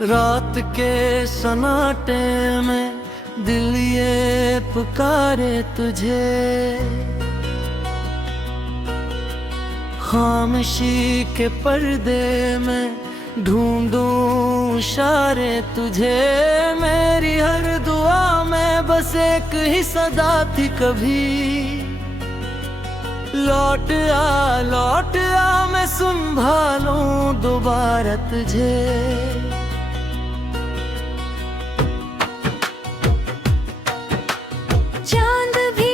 रात के सन्नाटे में दिल ये पुकारे तुझे, खामोशी के पर्दे में ढूंढूं इशारे तुझे। मेरी हर दुआ में बस एक ही सदा थी, कभी लौट आ मैं संभालूं दोबारा तुझे। चांद भी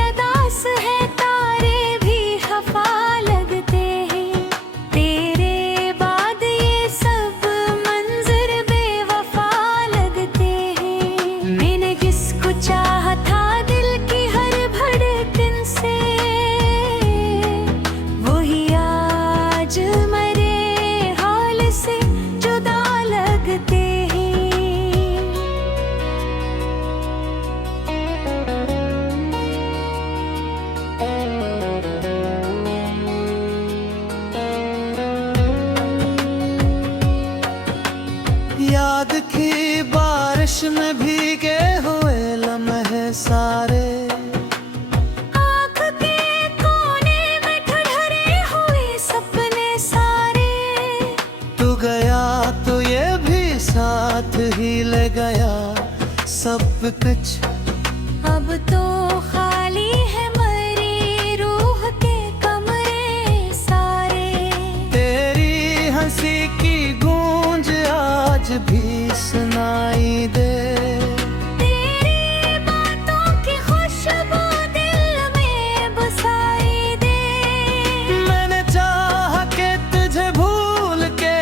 अदास है, तारे भी खफा लगते हैं, तेरे बाद ये सब मंजर बेवफा लगते हैं। मैंने किसको चाहा था दिल की हर धड़कन से, वही आज मेरे हाल से जुदा लगते हैं। याद की बारिश में भीगे हुए लम्हे सारे, आँख के कोने में ठहरे हुए सपने सारे। तू गया तो ये भी साथ ही ले गया सब कुछ। अब तो खाली है मरी रूह के कमरे सारे। तेरी हंसी की गूंज आज भी सुनाई दे, तेरी बातों की खुशबू दिल में बसाई दे। मैंने चाहा कि तुझे भूल के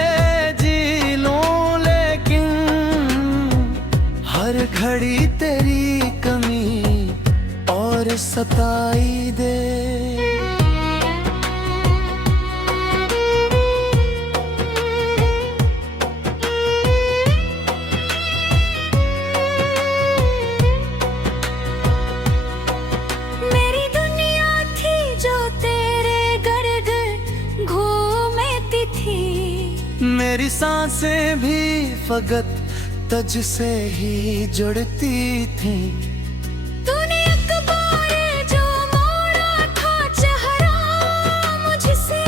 जी लूं, लेकिन हर घड़ी तेरी कमी और सताई दे। मेरी दुनिया थी जो तेरे घर घूमती थी, मेरी सांसें भी फकत तुझ से ही जुड़ती थी। तूने एक बार जो मोड़ा था चेहरा मुझसे,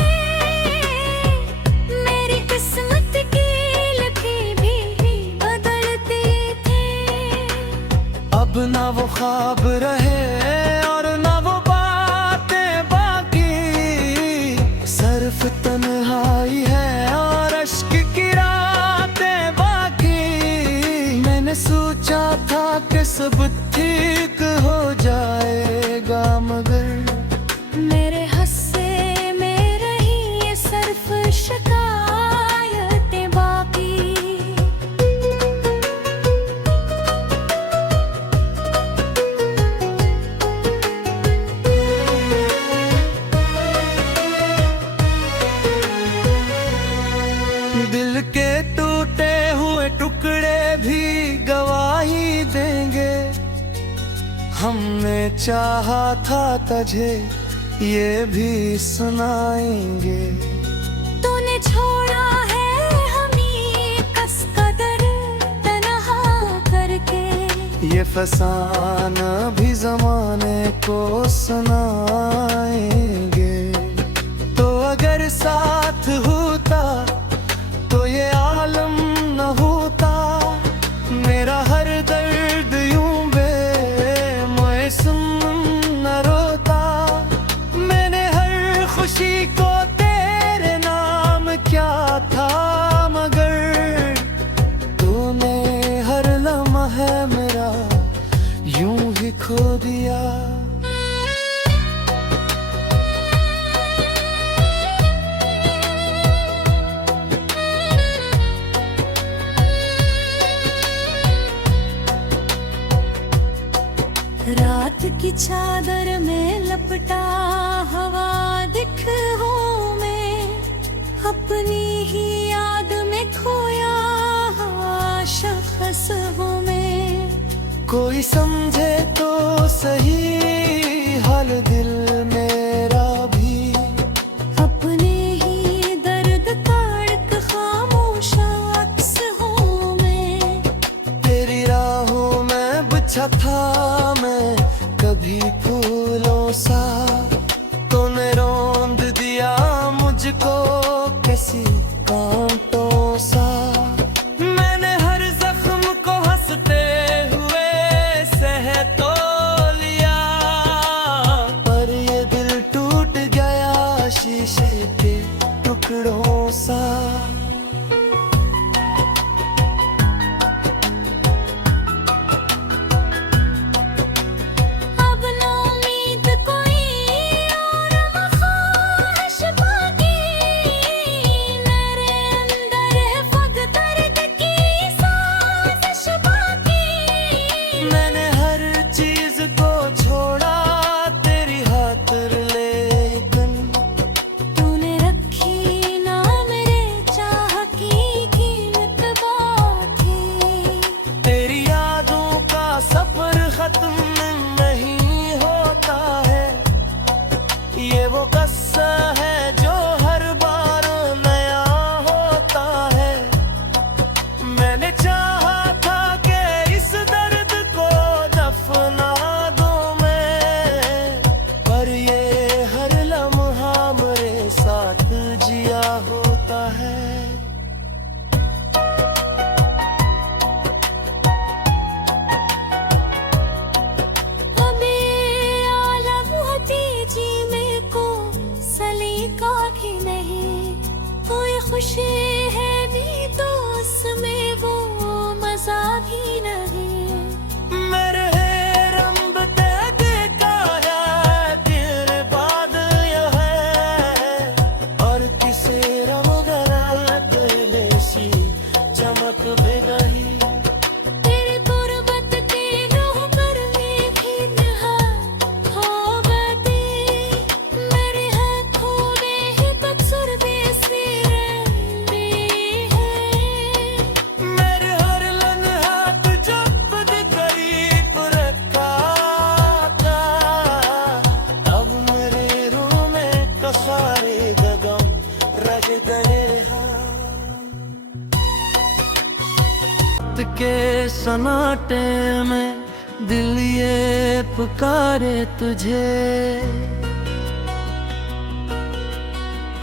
मेरी किस्मत की लकीर भी बदलती थी। अब ना वो ख्वाब रहे और ना वो बातें बाकी, सिर्फ तन्हाई है और अश्क की रातें बाकी। मैंने सोचा था कि सब ठीक हो जाएगा, मगर मेरे हस्से में रही ये सिर्फ शिकायतें बाकी। दिल के टूटे हुए टुकड़े भी गवाही देंगे। हमने चाहा था तुझे ये भी सुनाएंगे। तूने छोड़ा है हमें कस कदर तन्हा करके, ये फसाना भी जमाने को सुनाएंगे। तो अगर साथ होता तो ये आलम न होता, मेरा हर दर्द यूं बेमौसम न रोता। मैंने हर खुशी को तेरे नाम क्या था, मगर तूने हर लम्हा मेरा यूं ही खो दिया। रात की चादर में लपटा हवा दिख हूँ मैं, अपनी ही याद में खोया शख्स हूँ मैं। कोई समझे तो सही हाल दिल मेरा भी, अपने ही दर्द का एक खामोश अक्स हूँ सा तूने रौंद दिया मुझको किसी कांटों सा। मैंने हर जख्म को हंसते हुए सह तो लिया, पर ये दिल टूट गया शीशे के टुकड़ों सा। सफर खत्म नहीं होता है, ये वो किस्सा है जो हर बार नया होता है। मैंने चाहा था कि इस दर्द को दफना दूं मैं, पर ये हर लम्हा मेरे साथ जिया होता है। खुशी है भी तो उसमें वो मजा भी नहीं। मेरे रंग तक काया तेरे बाद यह है, और किसे रंग पहले सी चमक भी नहीं। तेरी गुर्बत की रूह पर भी नहा हो बती, मेरी है खूबे ही बदसुर बेसी के सन्नाटे में दिल ये पुकारे तुझे,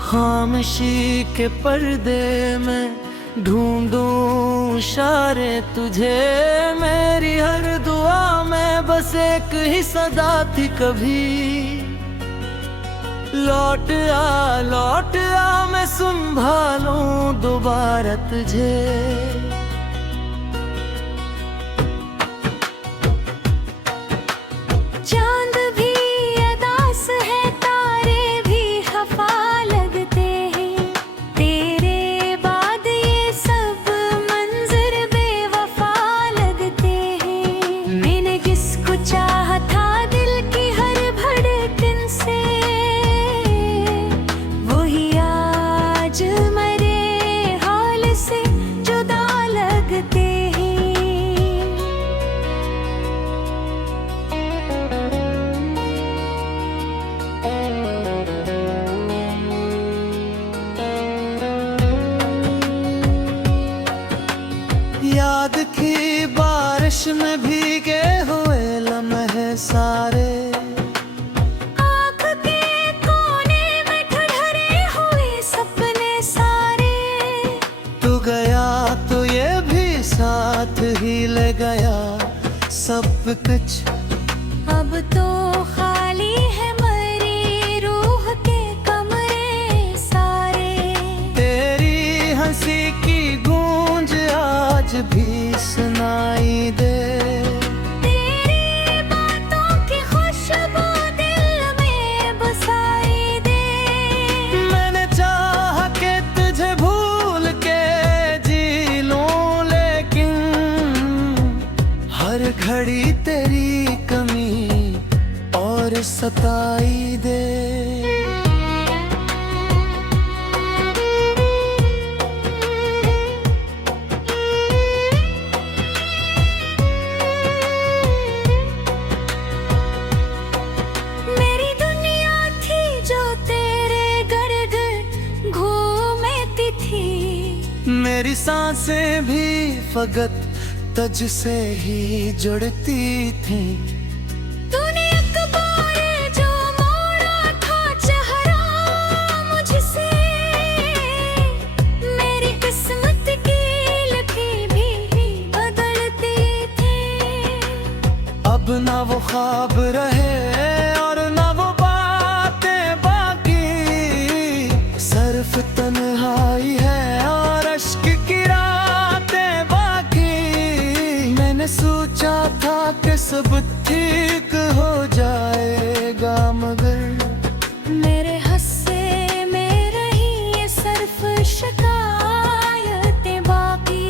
खामोशी के पर्दे में ढूंढूं इशारे तुझे। मेरी हर दुआ में बस एक ही सदा थी, कभी लौट आ मैं संभालूं दोबारा तुझे। चांद भी अदास है, तारे भी खफा लगते हैं, तेरे बाद ये सब मंजर बेवफा लगते हैं। मैंने किसको चाहा था दिल की हर धड़कन से, वही आज मेरे हाल से जुदा लगते हैं। याद की बारिश में भीगे हुए लम्हे सारे, आँख के कोने में ठहरे हुए सपने सारे। तू गया तो ये भी साथ ही ले गया सब कुछ। अब तो खाली है मेरी रूह के कमरे सारे, तेरी हंसी की गूंज आज भी सुनाई दे। तेरी बातों की खुशबू दिल में बसाई दे। मैंने चाहा कि तुझे भूल के जी लूं, लेकिन हर घड़ी तेरी कमी और सताई दे। मेरी सांसें भी फकत तुझ से ही जुड़ती थी। तूने एक बार जो मेरे हस्से में रही ये सिर्फ शिकायतें बाकी।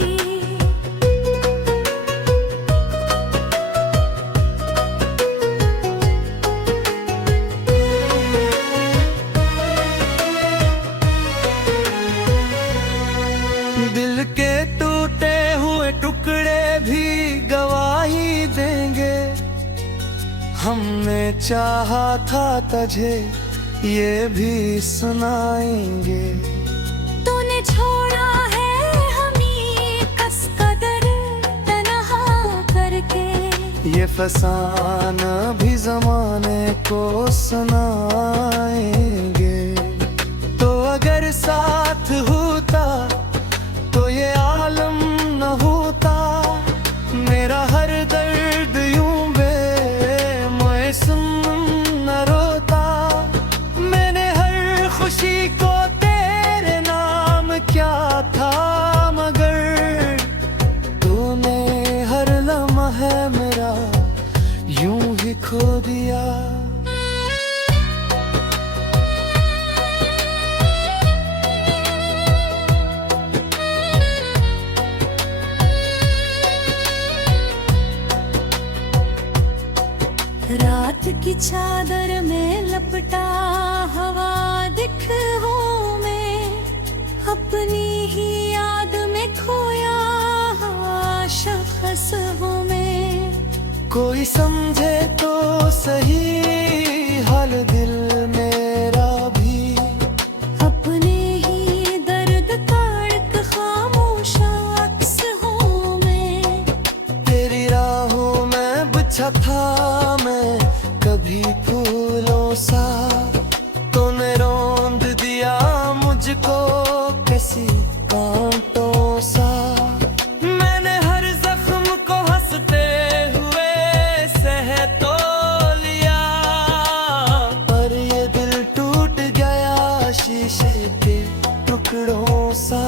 दिल के टूटे हुए टुकड़े भी गवाही देंगे, हमने चाहा था तुझे ये भी सुनाएंगे। तूने छोड़ा है हमें कस कदर तन्हा करके, ये फसाना भी जमाने को सुनाएंगे। तो अगर साथ होता तो ये आलम न होता, मेरा हर दर्द यूं बेमौसम न रोता। मैंने हर खुशी को तेरे नाम क्या था, मगर तूने हर लम्हा मेरा यूं ही खो दिया। रात की चादर में लपटा हवा दिख हूँ मैं, अपनी ही याद में खोया हवा शख्स हूँ मैं। कोई समझे तो सही हाल दिल मेरा भी, अपने ही दर्द का एक खामोश अक्स हूँ मैं। तेरी राहों में बिछा था मैं कभी फूलों सा, तूने रौंद दिया मुझको किसी कांटों सा। मैंने हर जख्म को हंसते हुए सह तो लिया, पर ये दिल टूट गया शीशे के टुकड़ों सा।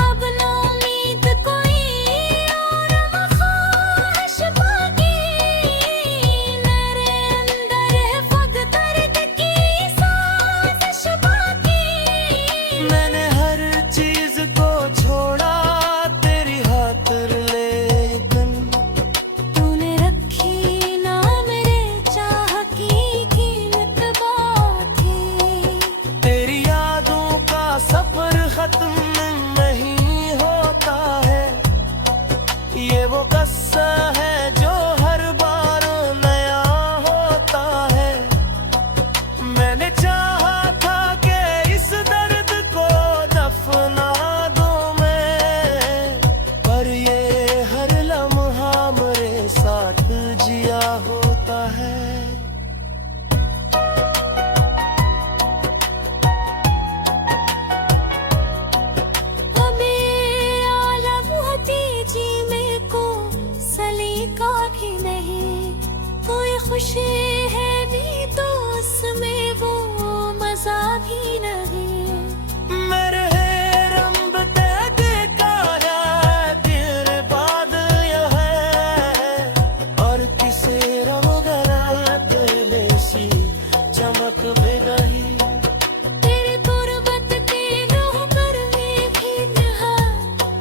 अब ना उम्मीद कोई और ख्वाहिश बाकी, मेरे अंदर है खुद दर्द की साजिश बाकी। मैंने हर चीज को छोड़ा तेरी खातिर, लेकिन तूने रखी ना मेरे चाह की कीमत बाकी। तेरी यादों का सफर खत्म नहीं होता है, ये वो किस्सा है जो हर बार नया होता है। मैंने चाहा था कि इस दर्द को दफना दूं मैं, पर ये हर लम्हा मेरे साथ जिया होता है। हमें आलम होती जी में को सलीका भी नहीं, कोई खुशी है भी तो उसमें वो मजा भी नहीं। मेरे रंब ते देखा है तेरे बाद यह है, और किसे रंग तेरे सी चमक भी गई। तेरी गुर्बत की रूह पर भी नहा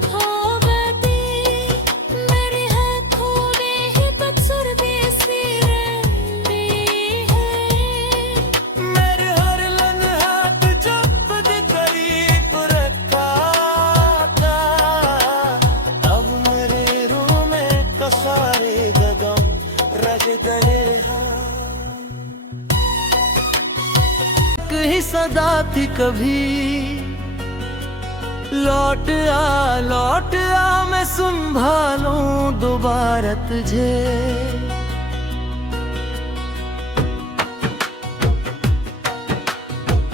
खौबती, मेरे हाथों में ही बदसुरबी सी रहती है। मेरे हर लम्हा तुझे खुद करीब रखा था, अब मेरे रूह में तो सारे गगन रख गए हैं। एक ही सदा थी कभी, लौट आ मैं संभालूं दोबारा तुझे।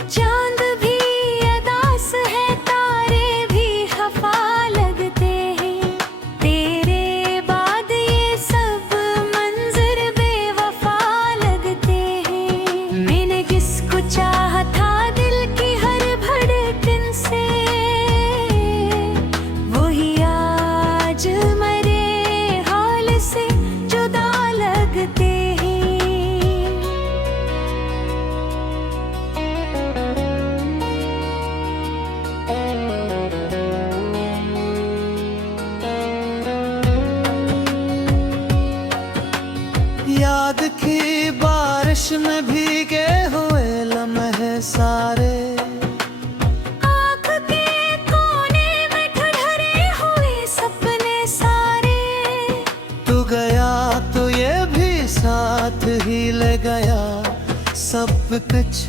चांद भी अदास है, तारे भी खफा लगते हैं, तेरे बाद ये सब मंजर बेवफा लगते हैं। मैंने किसको चाहा था दिल की हर धड़कन से, वही आज मरे की बारिश में भीगे हुए लम्हे सारे, आँख के कोने में ठहरे हुए सपने सारे। तू गया तो ये भी साथ ही ले गया सब कुछ।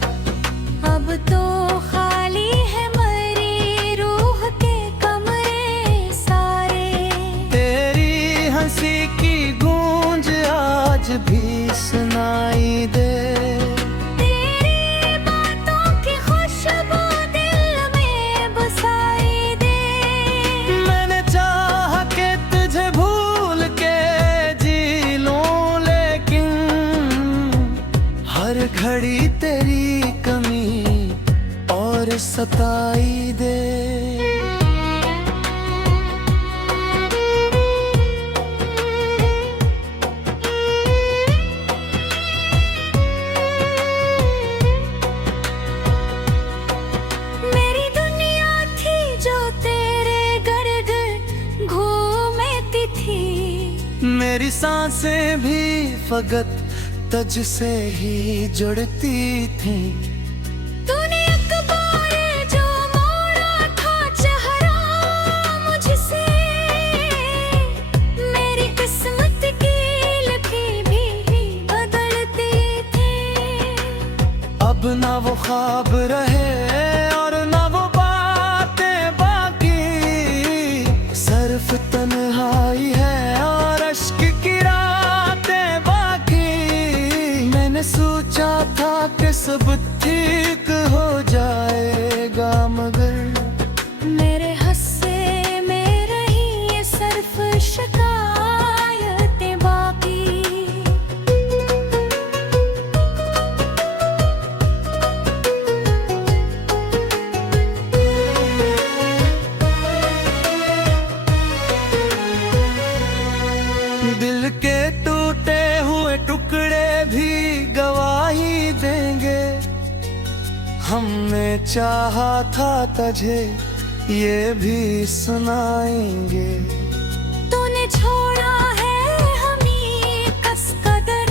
अब तो खाली है मरी रूह के कमरे सारे। तेरी हंसी की गूंज आज भी सुनाई दे, तेरी बातों की खुशबू दिल में बसाई दे। मैंने चाहा कि तुझे भूल के जी लूं, लेकिन हर घड़ी तेरी कमी और सताई दे। मेरी दुनिया थी जो तेरे गर्द घूमती थी, मेरी सांसें भी फकत तुझ से ही जुड़ती थी। तूने एक बार जो मोड़ा था चेहरा मुझसे, मेरी किस्मत की लकीर भी बदलती थी। अब ना वो ख्वाब रहे और ना वो बातें बाकी, सिर्फ तन्हाई है और अश्क की रातें बाकी। मैंने सोचा था कि सब ठीक हो जाएगा, मगर मेरे हस्से में रही ये सिर्फ शिकायतें बाकी। दिल के टूटे हुए टुकड़े भी गवाही देंगे। हमने चाहा था तुझे ये भी सुनाएंगे। तूने छोड़ा है हमें कस कदर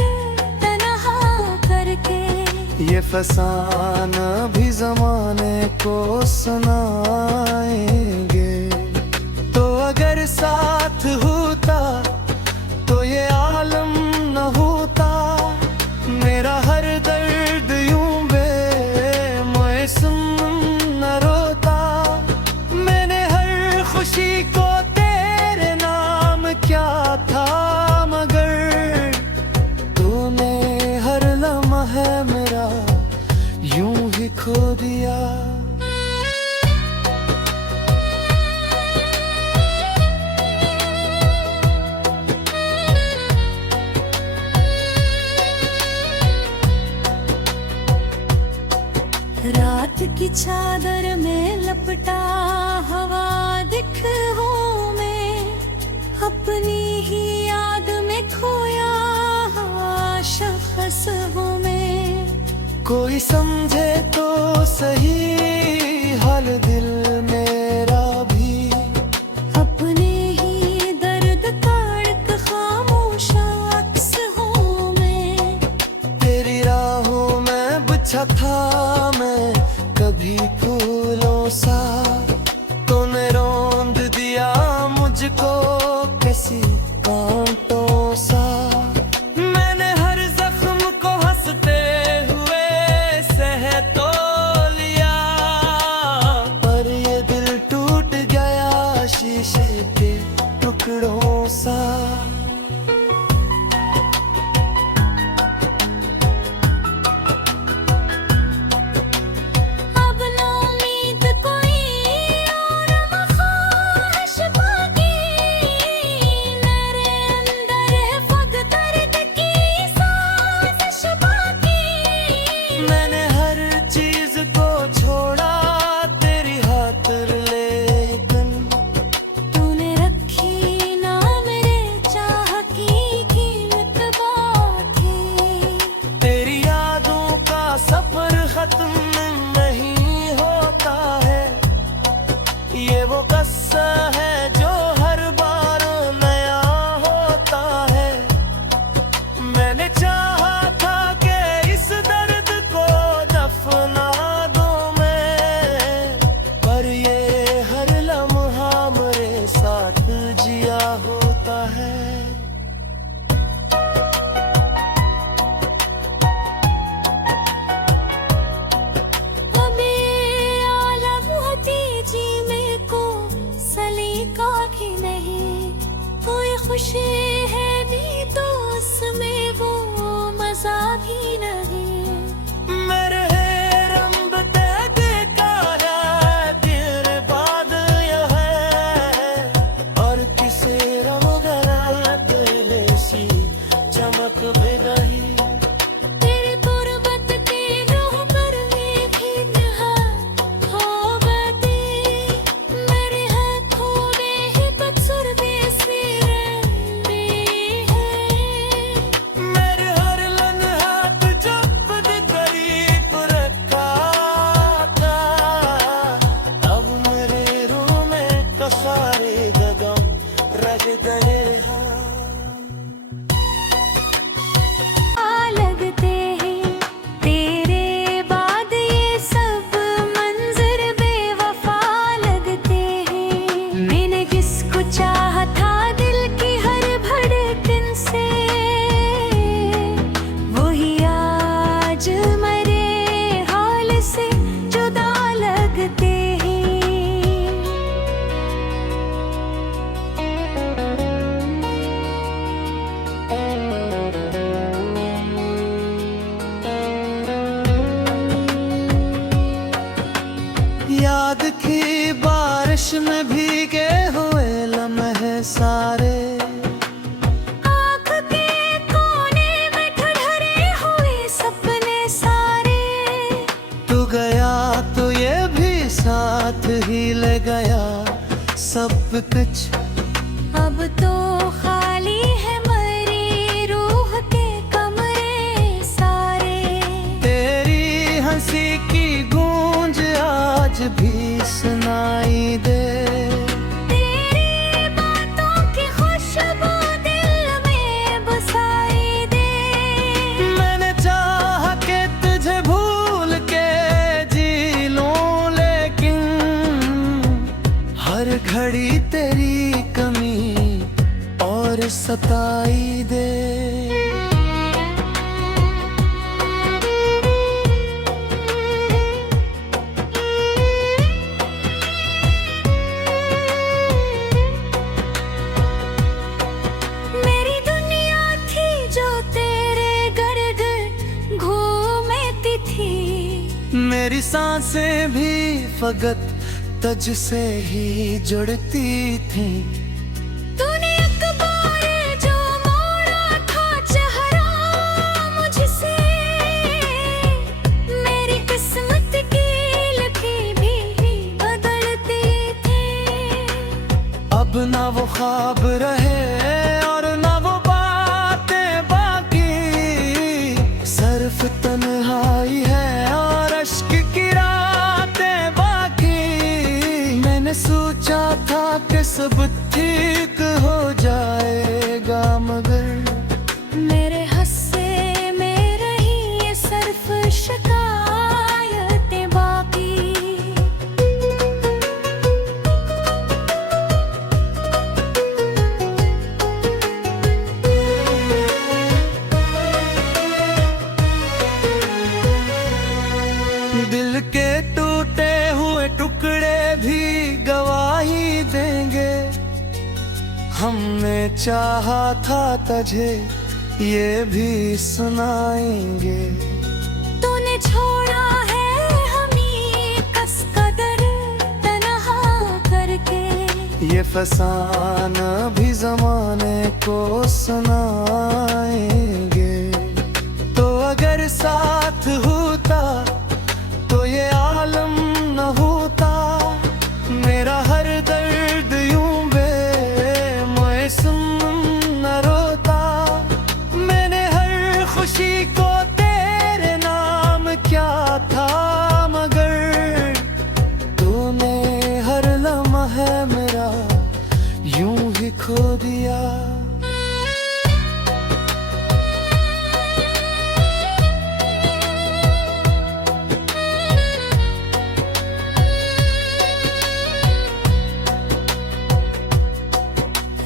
तन्हा करके, ये फसाना भी जमाने को सुनाएंगे। तो अगर साथ होता तो ये आलम न होता, मेरा हर दर्द यूं बेमौसम न रोता। मैंने हर खुशी को तेरे नाम क्या था, मगर तूने हर लम्हा मेरा यूं ही खो दिया। रात की चादर में लपटा हवा दिख हूँ मैं, अपनी ही याद में खोया हुआ शख्स हूँ मैं। कोई समझे तो सही हाल दिल मेरा भी, अपने ही दर्द का एक खामोश अक्स हूँ मैं। तेरी राहों में बिछा था मैं कभी फूलों सा, तूने रौंद दिया मुझको किसी कांटों सा। मैंने हर जख्म को हंसते हुए सह तो लिया, पर ये दिल टूट गया शीशे के टुकड़ों सा। अब ना उम्मीद कोई और मख्वाहिश बाकी, मेरे खुशी है भी तो उसमें वो मजा भी नहीं। मेरे रंग तैग का है तेरे बाद यह है, और किसे रंग तेरे सी चमक भी नहीं। तेरे गुर्बत की रूह पर भी हो गती, मेरे हाथों में ही बदसुरबी सी रहती है। मेरे हर लम्हा तुझे खुद करीब रखा था, अब मेरे रूह में कसारे गगन रख गए हैं। लगते हैं तेरे बाद ये सब मंजर बेवफा लगते हैं। मैंने किसको चाहा था दिल की हर धड़कन से, वही आज मरे हाल से जुदा लगते हैं। याद की बारिश में भीगे हुए लम्हे सारे, आँख के कोने में ठहरे हुए सपने सारे। तू गया तो ये भी साथ ही ले गया सब कुछ। अब तो खाली है मरी रूह के कमरे सारे। तेरी हंसी की गूंज आज भी सुनाई दे, तेरी बातों की खुशबू दिल में बसाई दे। मैंने चाहा कि तुझे भूल के जी लूं, लेकिन हर घड़ी तेरी कमी और सताई दे। मेरी दुनिया थी जो तेरे गर्द घूमती थी, मेरी सांसें भी फकत तुझ से ही जुड़ती थी। तूने एक बार जो मोड़ा था चेहरा मुझसे, मेरी किस्मत की लकीर भी बदलती थी। अब ना वो ख्वाब रहे और ना वो बातें बाकी, सिर्फ तन्हाई है और अश्क की रातें बाकी। मैंने सोचा था कि सब ठीक हो जाएगा, मगर मेरे हस्से में रही ये सिर्फ शिकायतें बाकी। दिल के टूटे हुए टुकड़े भी गवाही देंगे। हमने चाहा था तुझे ये भी सुनाएंगे। तूने छोड़ा है हमें कस कदर तन्हा करके, ये फसाना भी जमाने को सुनाएंगे। तो अगर साथ होता तो ये आलम न होता, मेरा हर दर्द यूं बेमौसम न रोता। मैंने हर खुशी को तेरे नाम क्या था, मगर तूने हर लम्हा मेरा यूं ही खो दिया।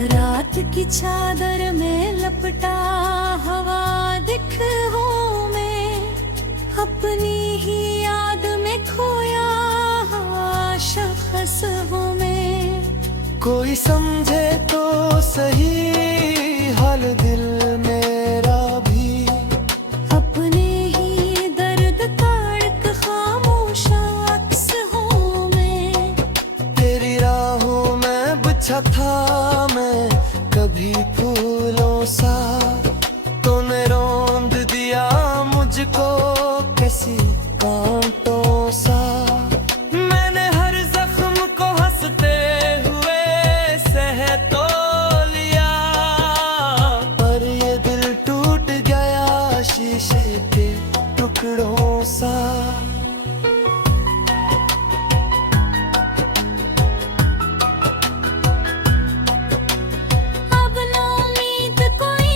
रात की चादर में लपटा हवा दिख हूँ मैं, अपनी ही याद में खोया शख्स हूँ मैं। कोई समझे तो सही टुकड़ों सा। अब न उम्मीद कोई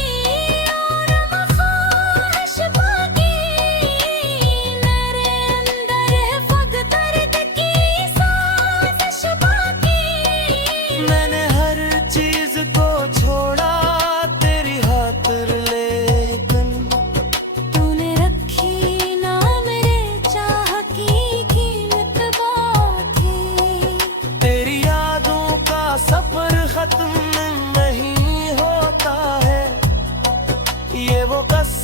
और ख्वाहिश बाकी, मेरे अंदर है फक़्त दर्द की साज़िश बाकी। मैंने हर चीज को छोड़ा तेरी खातिर, लेकिन तूने रखी ना मेरे चाह की कीमत बाकी। तेरी यादों का सफर खत्म नहीं होता है, ये वो कसम